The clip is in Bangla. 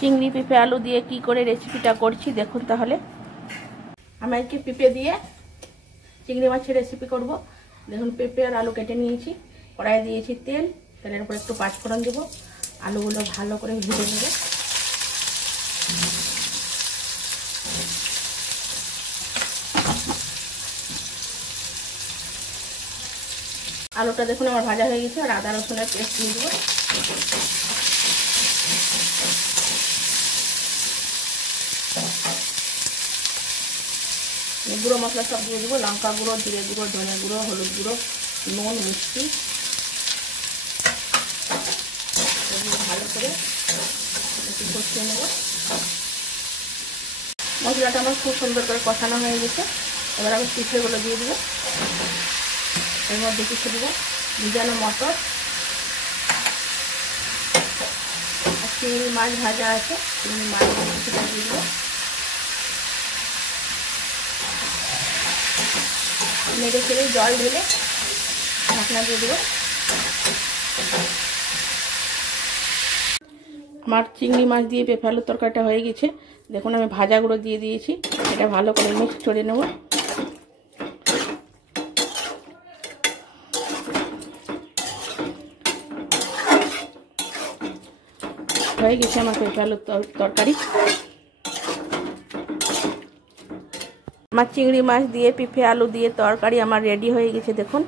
চিংড়ি পেঁপে আলু দিয়ে কি করে রেসিপিটা করছি দেখুন। তাহলে আমি আজকে পেঁপে দিয়ে চিংড়ি মাছের রেসিপি করব। দেখুন পেঁপে আর আলু কেটে নিয়েছি, কড়াইয়ে দিয়েছি তেল, তেলের উপর একটু পাঁচফোড়ন দেবো, আলুগুলো ভালো করে ভেজে নেব। আলুটা দেখুন আমার ভাজা হয়ে গেছে, আর আদা রসুনের পেস্ট দিয়ে দেবো। গুঁড়ো মশলা সব দিয়ে দেবো, লঙ্কা গুঁড়ো, জিরে গুঁড়ো, ধনে গুঁড়ো, হলুদ গুঁড়ো, নুন, মিষ্টি, ভালো করে একটু কষিয়ে নেব। মশলাটা আমার খুব সুন্দর করে কষানো হয়ে গেছে। এবার আমি পিঠেগুলো দিয়ে দেবো। এর মধ্যে কিছু দেবো ভিজানো মটর, চিংড়ি মাছ ভাজা আছে, চিংড়ি মাছ কিছুটা দিয়ে দেবো। নেড়ে চেড়ে জল ঢেলে ঢাকনা দিয়ে দেবো। আমার চিংড়ি মাছ দিয়ে পেঁপে আলুর তরকারিটা হয়ে গেছে। দেখুন আমি ভাজাগুলো দিয়ে দিয়েছি, এটা ভালো করে মিক্স করে নেব। হয়ে গেছে আমার পেঁপে আলুর তরকারি। আমার চিংড়ি মাছ দিয়ে পেঁপে আলু দিয়ে তরকারি আমার রেডি হয়ে গেছে। দেখুন